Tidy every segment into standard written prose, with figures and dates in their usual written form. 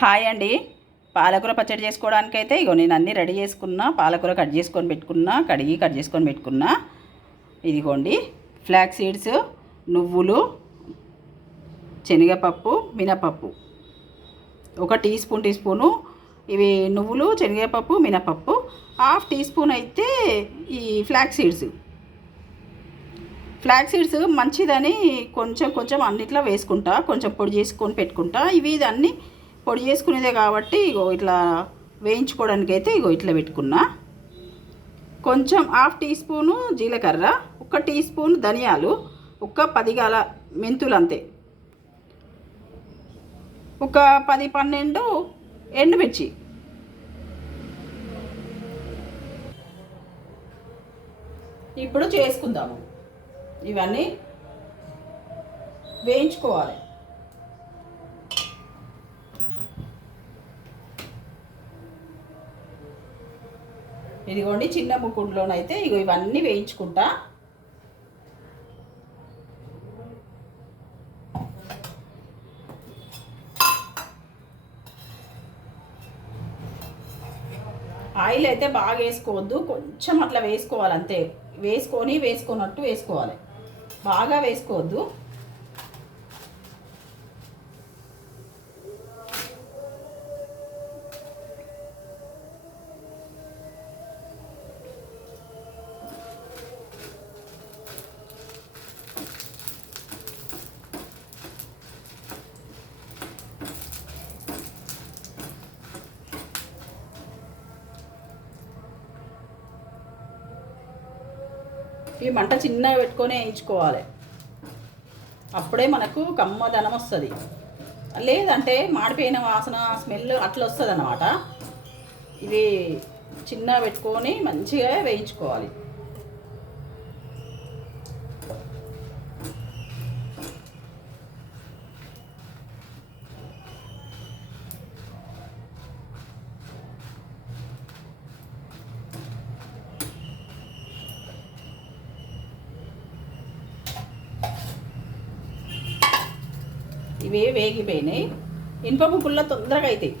Hi అండి. పాలకూర పచ్చడి చేసుకోవడానికైతే ఇగో నేను అన్నీ రెడీ చేసుకున్నా. పాలకూర కట్ చేసుకొని పెట్టుకున్నా, కడిగి కట్ చేసుకొని పెట్టుకున్నా. ఇదిగోండి ఫ్లాక్స్ సీడ్స్, నువ్వులు, శనగపప్పు, మినపప్పు, ఒక టీ స్పూను ఇవి నువ్వులు, శనగపప్పు, మినపప్పు, హాఫ్ టీ స్పూన్ అయితే ఈ ఫ్లాక్స్ సీడ్స్ మంచిదని కొంచెం కొంచెం అన్నిట్లో వేసుకుంటా, కొంచెం పొడి చేసుకొని పెట్టుకుంటా. ఇవన్నీ పొడి చేసుకునేదే కాబట్టి ఇగో ఇట్లా వేయించుకోవడానికి అయితే ఇగో ఇట్లా పెట్టుకున్నా. కొంచెం హాఫ్ టీ స్పూను జీలకర్ర, ఒక టీ స్పూన్ ధనియాలు, ఒక 10 గల మెంతులు అంతే, ఒక 10-12 ఎండుమిర్చి. ఇప్పుడు చేసుకుందాము. ఇవన్నీ వేయించుకోవాలి. ఇదిగోండి చిన్న ముక్కుడులోనైతే ఇగో ఇవన్నీ వేయించుకుంటా. ఆయిల్ అయితే బాగా వేసుకోవద్దు, కొంచెం అట్లా వేసుకోవాలి అంతే. వేసుకున్నట్టు వేసుకోవాలి, బాగా వేసుకోవద్దు. ఈ మంట చిన్నగా పెట్టుకొని వేయించుకోవాలి, అప్పుడే మనకు కమ్మదనం వస్తుంది. లేదంటే మాడిపోయిన వాసన స్మెల్ అట్లా వస్తుంది అన్నమాట. ఇవి చిన్నగా పెట్టుకొని మంచిగా వేయించుకోవాలి. ఇవే వేగిపోయినాయి. ఇనుప ముక్కుల్లో తొందరగా అవుతాయి.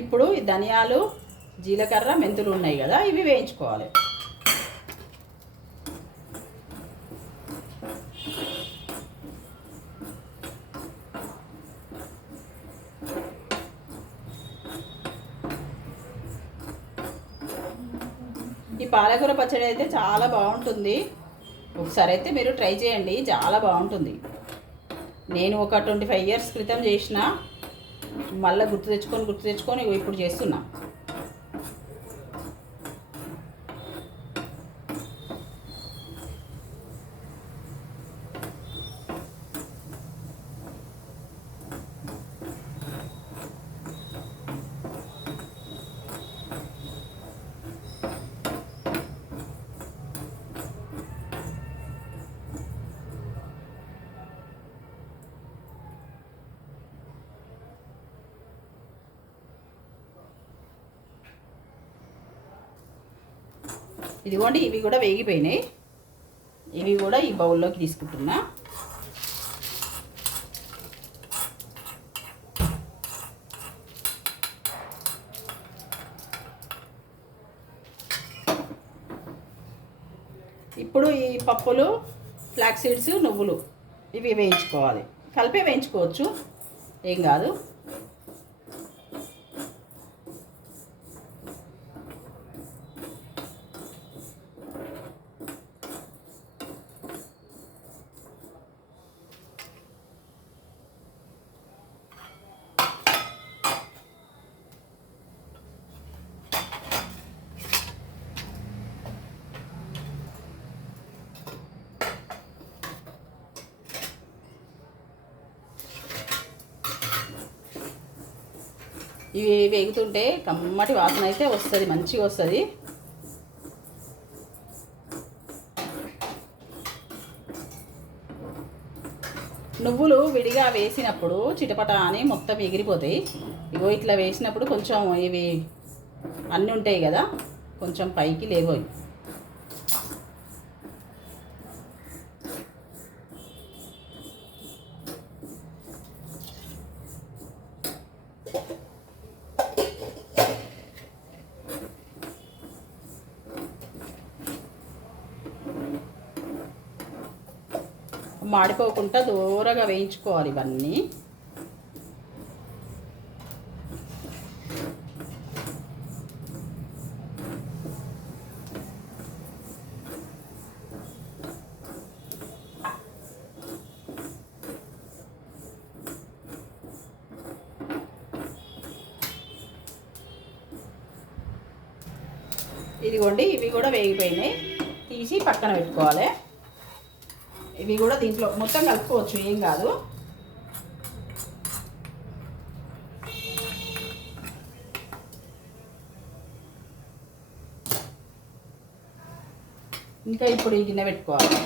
ఇప్పుడు ఈ ధనియాలు, జీలకర్ర, మెంతులు ఉన్నాయి కదా, ఇవి వేయించుకోవాలి. ఈ పాలకూర పచ్చడి అయితే చాలా బాగుంటుంది. ఒకసారి అయితే మీరు ట్రై చేయండి, చాలా బాగుంటుంది. నేను ఒక 25 years క్రితం చేసిన, మళ్ళీ గుర్తు తెచ్చుకొని ఇప్పుడు చేస్తున్నా. ఇదిగోండి ఇవి కూడా వేగిపోయినాయి. ఇవి కూడా ఈ బౌల్లోకి తీసుకుంటున్నా. ఇప్పుడు ఈ పప్పులు, ఫ్లాక్స్ సీడ్స్, నువ్వులు ఇవి వేయించుకోవాలి. కలిపే వేయించుకోవచ్చు, ఏం కాదు. ఇవి వేగుతుంటే కమ్మటి వాసన అయితే వస్తుంది, మంచిగా వస్తుంది. నువ్వులు విడిగా వేసినప్పుడు చిటపట అని మొత్తం ఎగిరిపోతాయి. ఇగో ఇట్లా వేసినప్పుడు కొంచెం ఇవి అన్నీ ఉంటాయి కదా, కొంచెం పైకి లేవోయి. మాడిపోకుండా దూరగా వేయించుకోవాలి ఇవన్నీ. ఇదిగోండి, ఇవి కూడా వేగిపోయినాయి, తీసి పక్కన పెట్టుకోవాలి. ఇవి కూడా దీంట్లో మొత్తం కలుపుకోవచ్చు, ఏం కాదు. ఇంకా ఇప్పుడు ఈ గిన్నె పెట్టుకోవాలి.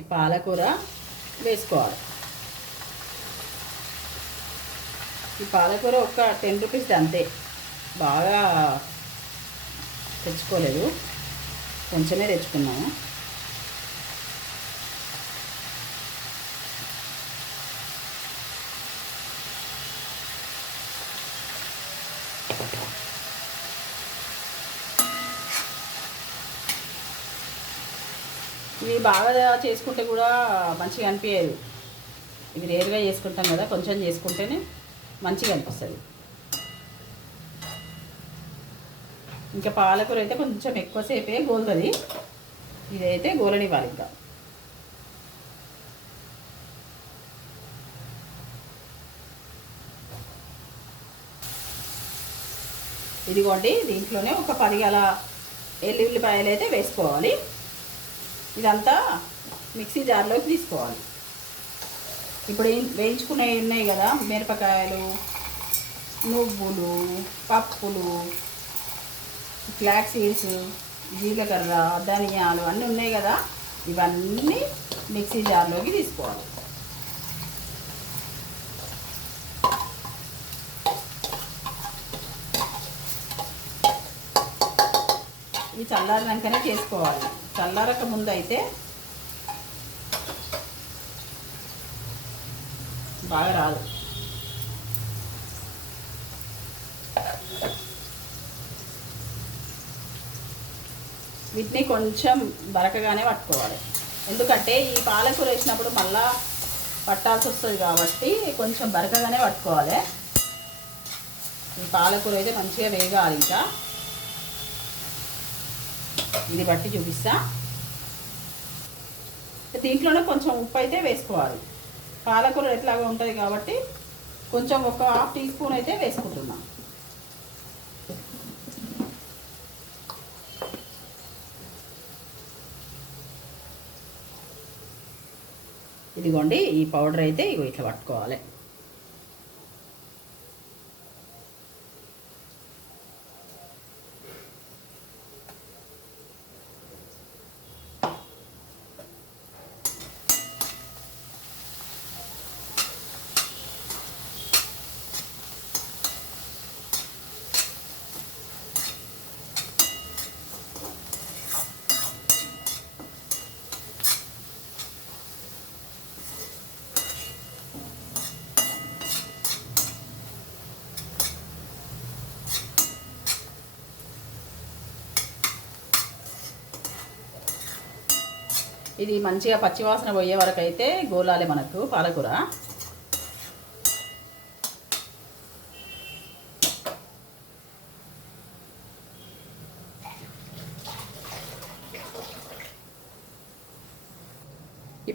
ఈ పాలకూర వేసుకోవాలి. ఈ పాలకూర ఒక 10 రూపీస్ అంతే, బాగా తెచ్చుకోలేదు, కొంచెమే తెచ్చుకున్నాము. ఇవి బాగా చేసుకుంటే కూడా మంచిగా అనిపించదు. ఇవి రేరుగా చేసుకుంటాం కదా, కొంచెం చేసుకుంటేనే మంచిగా అనిపిస్తుంది. ఇంకా పాలకూర అయితే కొంచెం ఎక్కువసేపే గోలుతుంది, ఇదైతే గోలనివ్వాలి. ఇంకా ఇదిగోండి, దీంట్లోనే ఒక 10 గల ఎల్లుల్లిపాయలు అయితే వేసుకోవాలి. ఇదంతా మిక్సీ జార్లోకి తీసుకోవాలి. ఇప్పుడు వేయించుకునేవి ఉన్నాయి కదా, మిరపకాయలు, నువ్వులు, పప్పులు, ఫ్లాక్స్ సీడ్స్, జీలకర్ర, ధనియాలు అన్నీ ఉన్నాయి కదా, ఇవన్నీ మిక్సీ జార్లోకి తీసుకోవాలి. ఇవి చల్లారినాకనే చేసుకోవాలి, చల్లారక ముందు అయితే బాగా రాదు. వీటిని కొంచెం బరకగానే పట్టుకోవాలి, ఎందుకంటే ఈ పాలకూర వేసినప్పుడు మళ్ళా పట్టాల్సి వస్తుంది కాబట్టి కొంచెం బరకగానే పట్టుకోవాలి. ఈ పాలకూర అయితే మంచిగా వేగాలి. ఇంకా ఇది బట్టి చూపిస్తా. దీంట్లోనే కొంచెం ఉప్పు అయితే వేసుకోవాలి, పాలకూర ఎట్లాగా ఉంటుంది కాబట్టి కొంచెం ఒక 1/2 టీ స్పూన్ అయితే వేసుకుంటున్నాం. ఇదిగోండి, ఈ పౌడర్ అయితే ఇగో ఇట్లా పట్టుకోవాలి. ఇది మంచిగా పచ్చివాసన పోయే వరకు అయితే గోలాలి మనకు పాలకూర.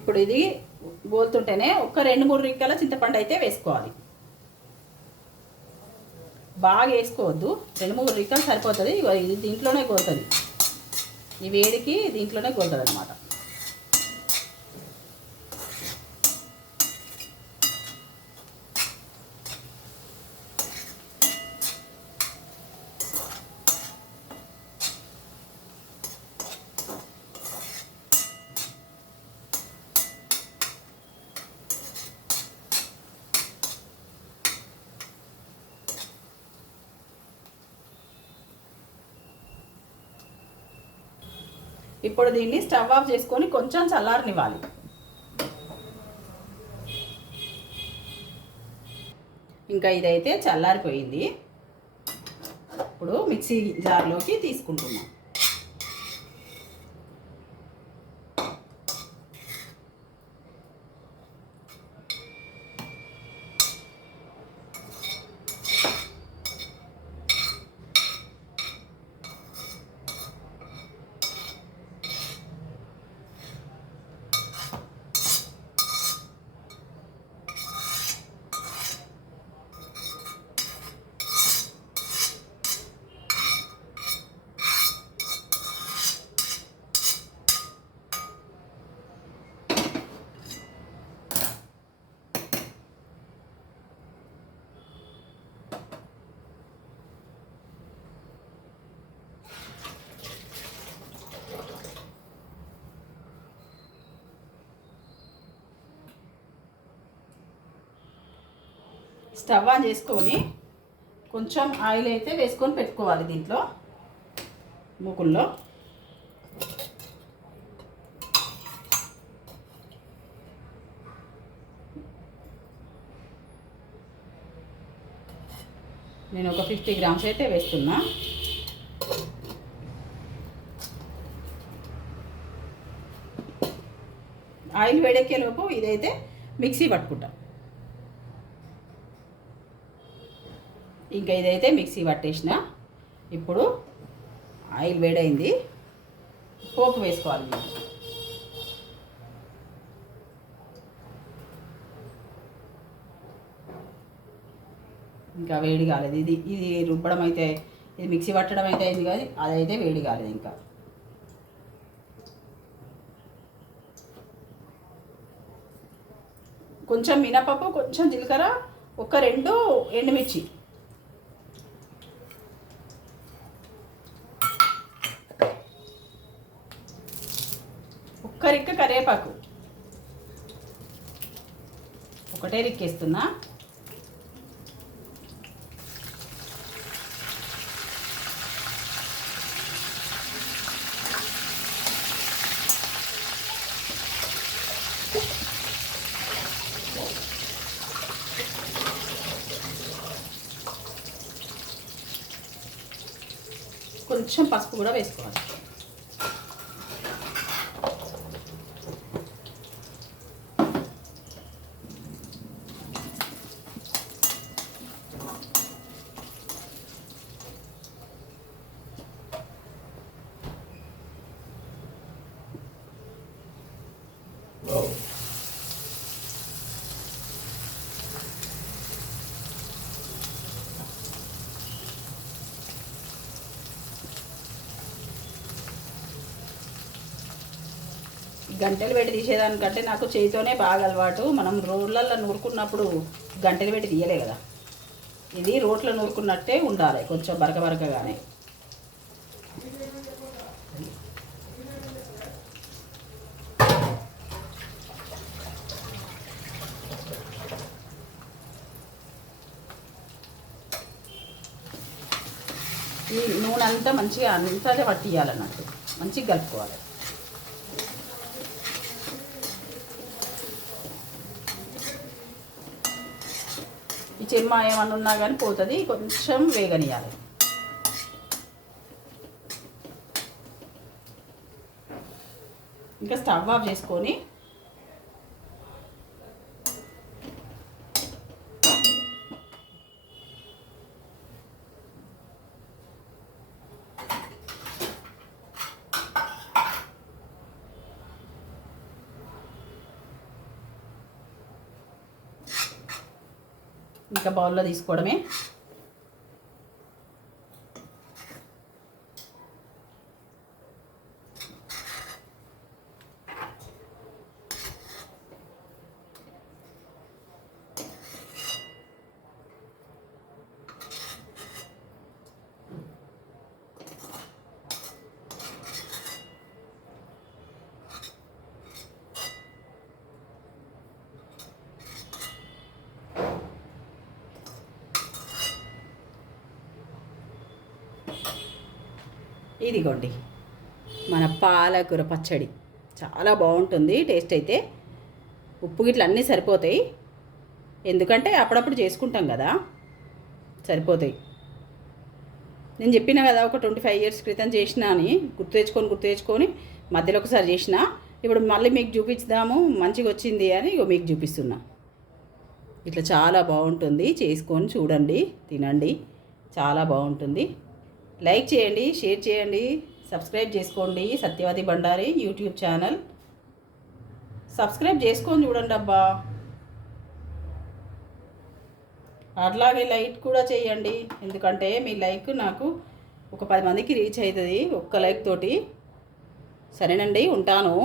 ఇప్పుడు ఇది గోలుతుంటేనే ఒక 2-3 రిక్కల చింతపండు అయితే వేసుకోవాలి. బాగా వేసుకోవద్దు, 2-3 రిక్కలు సరిపోతుంది. ఇది దీంట్లోనే గోలుతుంది, ఈ వేడికి దీంట్లోనే గోలుతుంది అనమాట. ఇప్పుడు దీన్ని స్టవ్ ఆఫ్ చేసుకొని కొంచెం చల్లారనివ్వాలి. ఇంకా ఇదైతే చల్లారిపోయింది. ఇప్పుడు మిక్సీ జార్లోకి తీసుకుంటున్నాం. స్టవ్ ఆన్ చేసుకొని కొంచెం ఆయిల్ అయితే వేసుకొని పెట్టుకోవాలి దీంట్లో మూకుల్లో. నేను ఒక 50 గ్రామ్స్ అయితే వేస్తున్నా. ఆయిల్ వేడెక్కేలోపు ఇదైతే మిక్సీ పట్టుకుంటాం. ఇంకా ఇదైతే మిక్సీ పట్టేసిన. ఇప్పుడు ఆయిల్ వేడైంది, పోపు వేసుకోవాలి. ఇంకా వేడి కాలేదు. ఇది రుబ్బడం అయితే, ఇది మిక్సీ పట్టడం అయితే అయింది, కానీ అదైతే వేడి కాలేదు. ఇంకా కొంచెం మినపప్పు, కొంచెం జీలకర్ర, ఒక 2 ఎండుమిర్చి, ఒక్క రిక్క కరివేపాకు, ఒకటే రిక్కేస్తున్నా. కొంచెం పసుపు కూడా వేసుకోవాలి. గంటలు పెట్టి తీసేదానికంటే నాకు చేతితోనే బాగా అలవాటు. మనం రోడ్లలో నూరుకున్నప్పుడు గంటలు పెట్టి తీయలే కదా, ఇది రోట్లో నూరుకున్నట్టే ఉండాలి, కొంచెం బరకబరకగానే. ఈ నూనె అంతా మంచిగా అంతా పట్టియాలన్నట్టు, మంచిగా కలుపుకోవాలి. ఈ చెమ్మ ఏమన్నా ఉన్నా కానీ పోతుంది, కొంచెం వేగనియాలి. ఇంకా స్టవ్ ఆఫ్ చేసుకొని ఇంకా బౌల్లో తీసుకోవడమే. ఇదిగోండి మన పాలకూర పచ్చడి. చాలా బాగుంటుంది టేస్ట్ అయితే. ఉప్పు గిట్ల అన్నీ సరిపోతాయి, ఎందుకంటే అప్పుడప్పుడు చేసుకుంటాం కదా, సరిపోతాయి. నేను చెప్పిన కదా ఒక 25 years క్రితం చేసిన అని, గుర్తు తెచ్చుకొని మధ్యలో ఒకసారి చేసిన. ఇప్పుడు మళ్ళీ మీకు చూపించుదాము మంచిగా వచ్చింది అని మీకు చూపిస్తున్నా. ఇట్లా చాలా బాగుంటుంది, చేసుకొని చూడండి, తినండి, చాలా బాగుంటుంది. లైక్ చేయండి, షేర్ చేయండి, సబ్స్క్రైబ్ చేసుకోండి. Satyavathi Bandari YouTube channel subscribe చేసుకొని చూడండి అబ్బా. అట్లాగే లైక్ కూడా చేయండి, ఎందుకంటే మీ లైక్ నాకు ఒక 10 మందికి రీచ్ అవుతుంది ఒక్క లైక్ తోటి. సరేనండి, ఉంటాను.